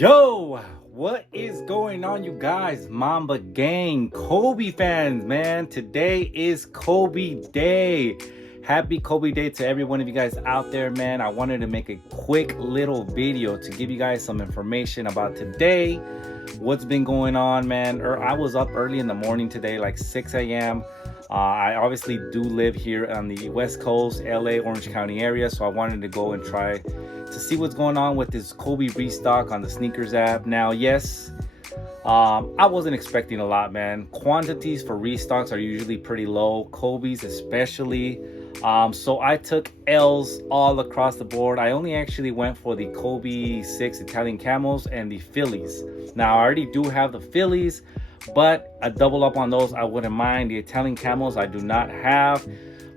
Yo, what is going on, you guys? Mamba gang, Kobe fans, man. Today is Kobe Day. Happy Kobe Day to every one of you guys out there, man. I wanted to make a quick little video to give you guys some information about today, what's been going on, man. I was up early in the morning today, like 6 a.m. I obviously do live here on the West Coast, LA, Orange County area, so I wanted to go and try to see what's going on with this Kobe restock on the sneakers app. Now, yes, I wasn't expecting a lot, man. Quantities for restocks are usually pretty low, Kobe's especially. So I took L's all across the board. I only actually went for the Kobe 6 Italian Camels and the Phillies. Now, I already do have the Phillies, but I double up on those. I wouldn't mind. The Italian Camels I do not have,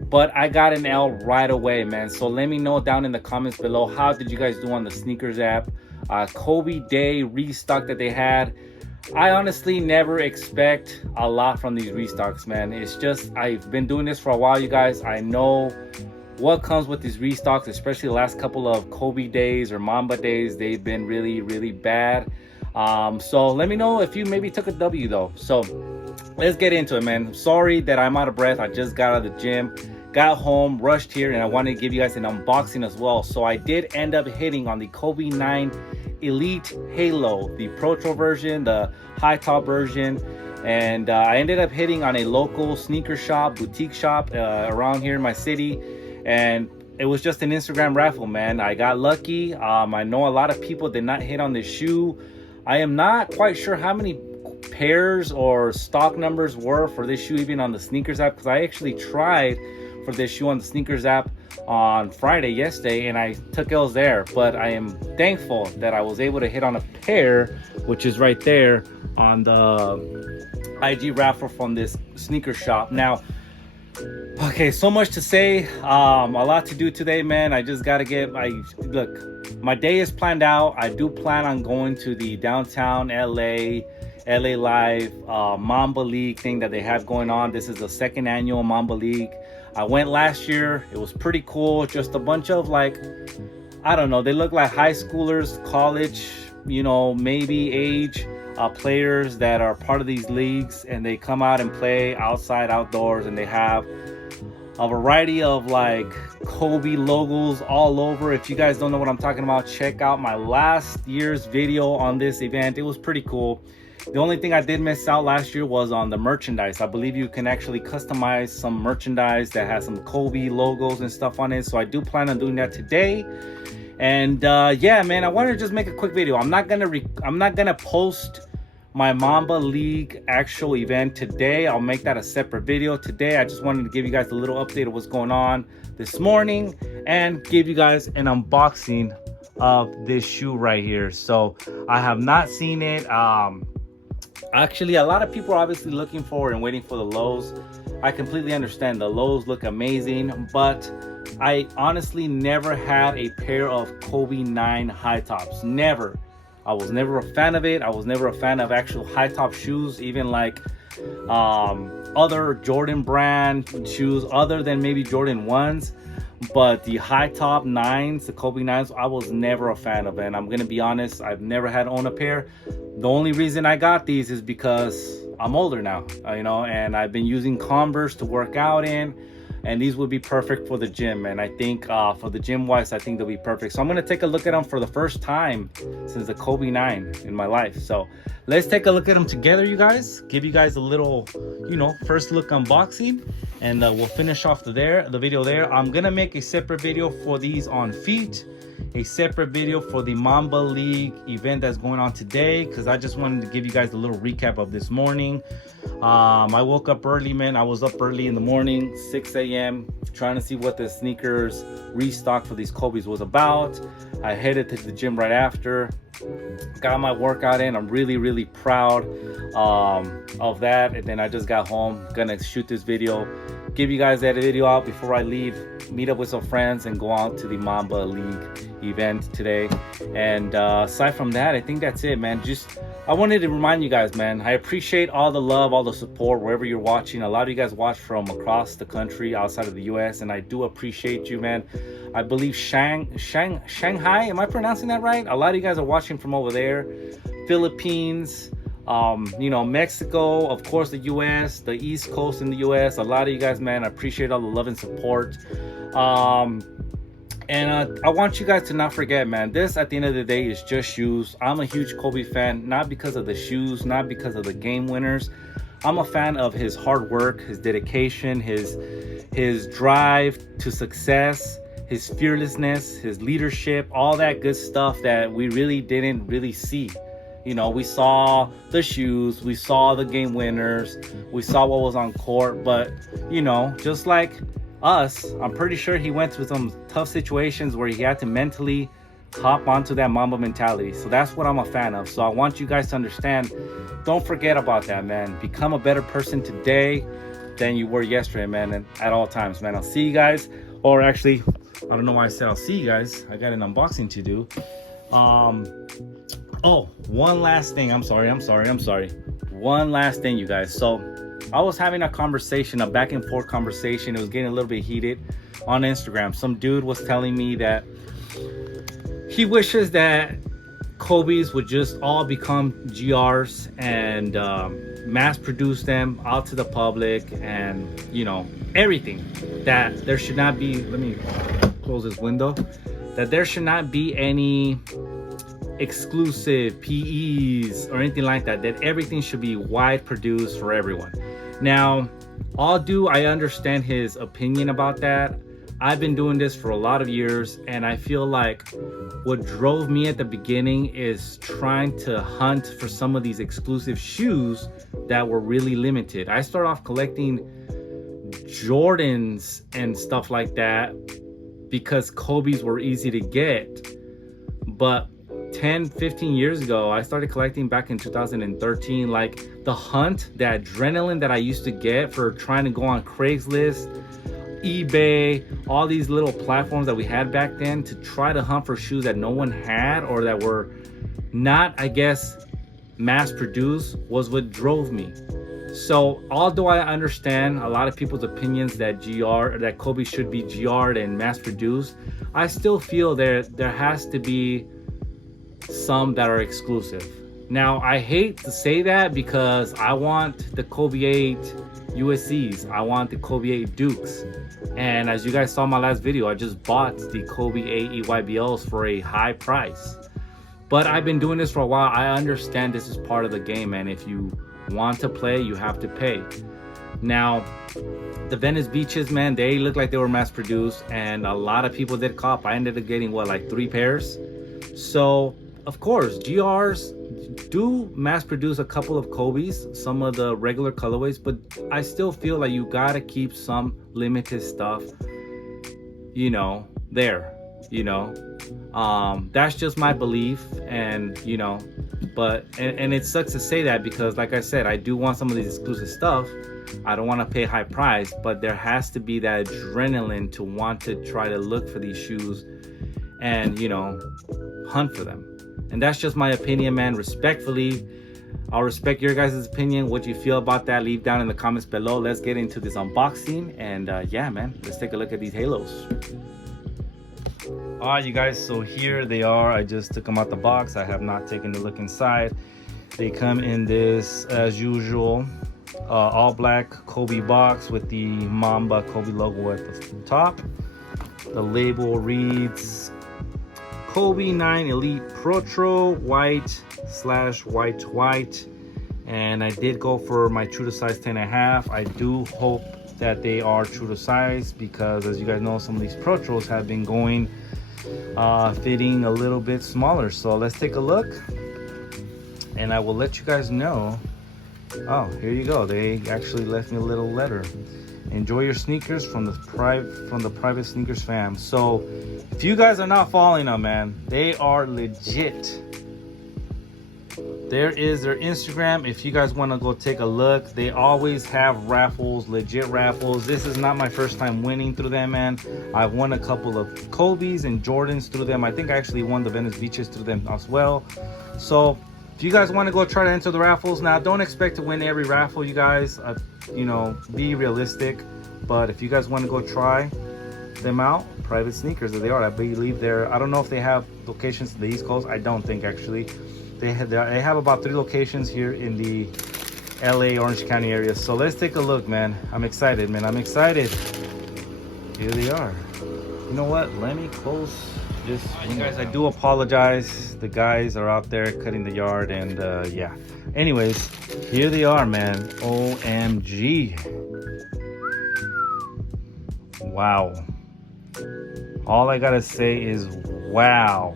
but I got an L right away, man. So let me know down in the comments below, how did you guys do on the sneakers app? Kobe Day restock that they had. I honestly never expect a lot from these restocks, man. It's just, I've been doing this for a while, you guys. I know what comes with these restocks, especially the last couple of Kobe days or Mamba days. They've been really, really bad. So let me know if you maybe took a W though. So let's get into it, man. Sorry that I'm out of breath. I just got out of the gym, got home, rushed here, and I wanted to give you guys an unboxing as well. So I did end up hitting on the Kobe 9 Elite Halo, the Protro version, the high top version, and I ended up hitting on a local sneaker shop, boutique shop around here in my city, and it was just an Instagram raffle, man. I got lucky. I know a lot of people did not hit on this shoe. I am not quite sure how many pairs or stock numbers were for this shoe even on the sneakers app, because I actually tried for this shoe on the sneakers app on Friday, yesterday, and I took L's there. But I am thankful that I was able to hit on a pair, which is right there on the IG raffle from this sneaker shop. Now, okay, so much to say, a lot to do today, man. I just gotta get my day is planned out. I do plan on going to the downtown LA Live Mamba League thing that they have going on. This is the second annual Mamba League. I went last year. It was pretty cool. Just a bunch of, like, I don't know, they look like high schoolers, college, you know, maybe age players that are part of these leagues, and they come out and play outside, outdoors, and they have a variety of like Kobe logos all over. If you guys don't know what I'm talking about, check out my last year's video on this event. It was pretty cool. The only thing I did miss out last year was on the merchandise. I believe you can actually customize some merchandise that has some Kobe logos and stuff on it. So I do plan on doing that today. And yeah, man, I wanted to just make a quick video. I'm not gonna post my Mamba League actual event today. I'll make that a separate video. Today, I just wanted to give you guys a little update of what's going on this morning and give you guys an unboxing of this shoe right here. So I have not seen it. Actually, a lot of people are obviously looking for and waiting for the lows. I completely understand. The lows look amazing, but I honestly never had a pair of Kobe 9 high tops. Never. I was never a fan of it. I was never a fan of actual high top shoes, even like other Jordan brand shoes other than maybe Jordan 1s. But the high top 9s, the Kobe 9s, I was never a fan of it. And I'm gonna be honest, I've never had own a pair. The only reason I got these is because I'm older now, you know, and I've been using Converse to work out in, and these would be perfect for the gym. And I think for the gym wise, I think they'll be perfect. So I'm gonna take a look at them for the first time since the Kobe 9 in my life. So let's take a look at them together, you guys. Give you guys a little, you know, first look unboxing, and we'll finish off the video there. I'm gonna make a separate video for these on feet, a separate video for the Mamba League event that's going on today, because I just wanted to give you guys a little recap of this morning. I woke up early, man. I was up early in the morning, 6 a.m. trying to see what the sneakers restock for these Kobe's was about. I headed to the gym right after, got my workout in. I'm really, really proud of that. And then I just got home, gonna shoot this video, give you guys that video out before I leave, meet up with some friends, and go out to the Mamba League event today. And aside from that, I think that's it, man. Just I wanted to remind you guys, man, I appreciate all the love, all the support wherever you're watching. A lot of you guys watch from across the country, outside of the US, and I do appreciate you, man. I believe Shanghai, am I pronouncing that right? A lot of you guys are watching from over there. Philippines, you know, Mexico, of course, the US, the East Coast in the US. A lot of you guys, man, I appreciate all the love and support. And I want you guys to not forget, man, this at the end of the day is just shoes. I'm a huge Kobe fan, not because of the shoes, not because of the game winners. I'm a fan of his hard work, his dedication, his drive to success, his fearlessness, his leadership, all that good stuff that we really didn't really see. You know, we saw the shoes, we saw the game winners, we saw what was on court, but, you know, just like us, I'm pretty sure he went through some tough situations where he had to mentally hop onto that Mamba mentality. So that's what I'm a fan of. So I want you guys to understand, don't forget about that, man. Become a better person today than you were yesterday, man, and at all times, man. I'll see you guys, or actually, I don't know why I said I'll see you guys. I got an unboxing to do. Oh, one last thing. I'm sorry. One last thing, you guys. So I was having a conversation, a back and forth conversation. It was getting a little bit heated on Instagram. Some dude was telling me that he wishes that Kobe's would just all become GRs and mass produce them out to the public, and, you know, everything. That there should not be, let me close this window, that there should not be any exclusive PEs or anything like that, that everything should be wide produced for everyone. Now, I understand his opinion about that. I've been doing this for a lot of years, and I feel like what drove me at the beginning is trying to hunt for some of these exclusive shoes that were really limited. I started off collecting Jordans and stuff like that because Kobe's were easy to get. But 10-15 years ago, I started collecting back in 2013. Like, the hunt, the adrenaline that I used to get for trying to go on Craigslist, eBay, all these little platforms that we had back then to try to hunt for shoes that no one had or that were not, I guess, mass produced, was what drove me. So although I understand a lot of people's opinions that Kobe should be GR'd and mass produced, I still feel there has to be some that are exclusive. Now, I hate to say that because I want the Kobe 8 USCs, I want the Kobe 8 Dukes, and as you guys saw in my last video, I just bought the Kobe 8 EYBLs for a high price. But I've been doing this for a while. I understand this is part of the game, and if you want to play, you have to pay. Now, the Venice Beaches, man, they look like they were mass produced, and a lot of people did cop. I ended up getting like 3 pairs. So of course, GRs do mass produce a couple of Kobe's, some of the regular colorways, but I still feel like you gotta keep some limited stuff, you know, there, you know. That's just my belief, and you know, but and it sucks to say that because, like I said, I do want some of these exclusive stuff. I don't want to pay high price, but there has to be that adrenaline to want to try to look for these shoes and, you know, hunt for them. And that's just my opinion, man. Respectfully, I'll respect your guys' opinion. What you feel about that, leave down in the comments below. Let's get into this unboxing, and yeah, man, let's take a look at these halos. All right, you guys, so here they are. I just took them out the box. I have not taken a look inside. They come in this, as usual, all black Kobe box with the Mamba Kobe logo at the top. The label reads Kobe 9 Elite Protro white/white, and I did go for my true to size 10.5. I do hope that they are true to size because, as you guys know, some of these Protros have been going fitting a little bit smaller. So let's take a look, and I will let you guys know. Oh, here you go. They actually left me a little letter. Enjoy your sneakers from the private sneakers fam. So if you guys are not following them, man, they are legit. There is their Instagram if you guys want to go take a look. They always have raffles, legit raffles. This is not my first time winning through them, man. I've won a couple of Kobe's and Jordans through them. I think I actually won the Venice Beaches through them as well. So if if you guys want to go try to enter the raffles, now don't expect to win every raffle, you guys. You know, be realistic. But if you guys want to go try them out, Private Sneakers, there they are. I believe they're, I don't know if they have locations in the East Coast. I don't think, actually. They have about 3 locations here in the LA, Orange County area. So let's take a look, man. I'm excited, man. I'm excited. Here they are. You know what? Let me close this. You guys, I do apologize. The guys are out there cutting the yard, and yeah. Anyways, here they are, man. OMG. Wow. All I gotta say is wow.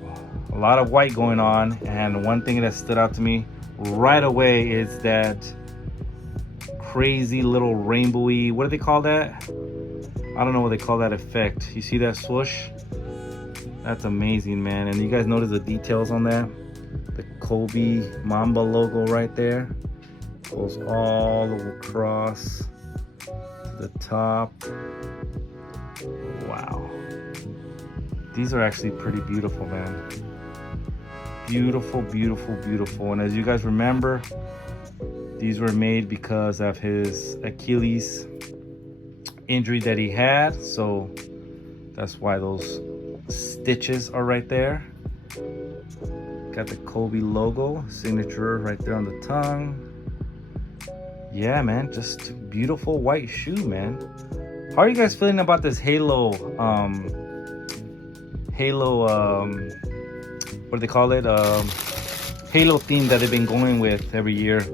A lot of white going on, and one thing that stood out to me right away is that crazy little rainbowy, what do they call that? I don't know what they call that effect. You see that swoosh? That's amazing, man. And you guys notice the details on that? The Kobe Mamba logo right there goes all across to the top. Wow. These are actually pretty beautiful, man. Beautiful, beautiful, beautiful. And as you guys remember, these were made because of his Achilles injury that he had. So that's why those stitches are right there. Got the Kobe logo, signature right there on the tongue. Yeah, man, just beautiful white shoe, man. How are you guys feeling about this halo what do they call it, halo theme that they've been going with every year?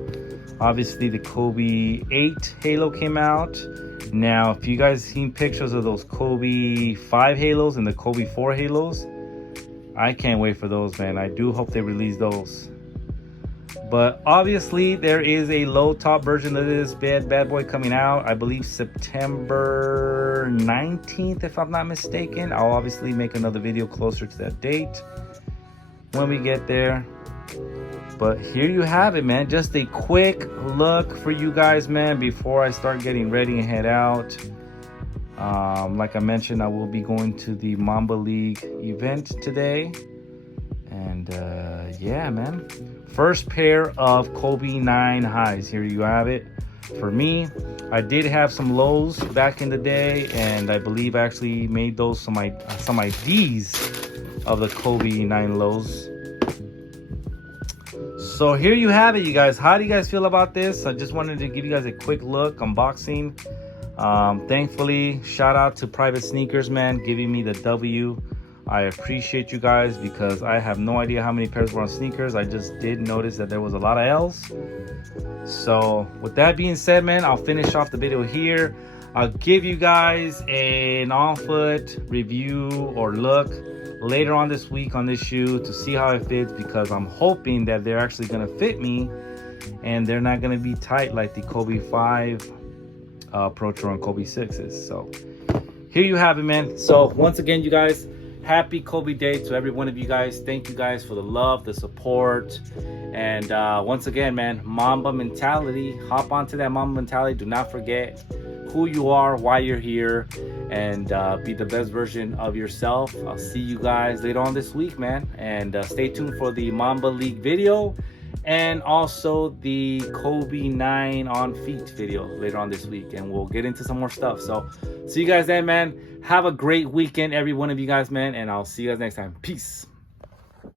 Obviously the Kobe 8 halo came out. Now if you guys seen pictures of those Kobe 5 halos and the Kobe 4 halos, I can't wait for those, man. I do hope they release those. But obviously there is a low top version of this bad boy coming out, I believe September 19th, if I'm not mistaken. I'll obviously make another video closer to that date when we get there. But here you have it, man. Just a quick look for you guys, man, before I start getting ready and head out. Like I mentioned, I will be going to the Mamba League event today. And yeah, man. First pair of Kobe 9 highs. Here you have it. For me, I did have some lows back in the day, and I believe I actually made those some IDs of the Kobe 9 lows. So here you have it, you guys. How do you guys feel about this? I just wanted to give you guys a quick look, unboxing. Thankfully, shout out to Private Sneakers, man, giving me the W. I appreciate you guys, because I have no idea how many pairs were on sneakers. I just did notice that there was a lot of L's. So with that being said, man, I'll finish off the video here. I'll give you guys an on-foot review or look later on this week on this shoe to see how it fits, because I'm hoping that they're actually going to fit me and they're not going to be tight like the Kobe 5 Protro and Kobe 6s. So here you have it, man. So once again, you guys, happy Kobe Day to every one of you guys. Thank you guys for the love, the support. And once again, man, Mamba mentality. Hop onto that Mamba mentality. Do not forget who you are, why you're here, and be the best version of yourself. I'll see you guys later on this week, man. And stay tuned for the Mamba League video and also the Kobe 9 on feet video later on this week. And we'll get into some more stuff. So see you guys then, man. Have a great weekend, every one of you guys, man. And I'll see you guys next time. Peace.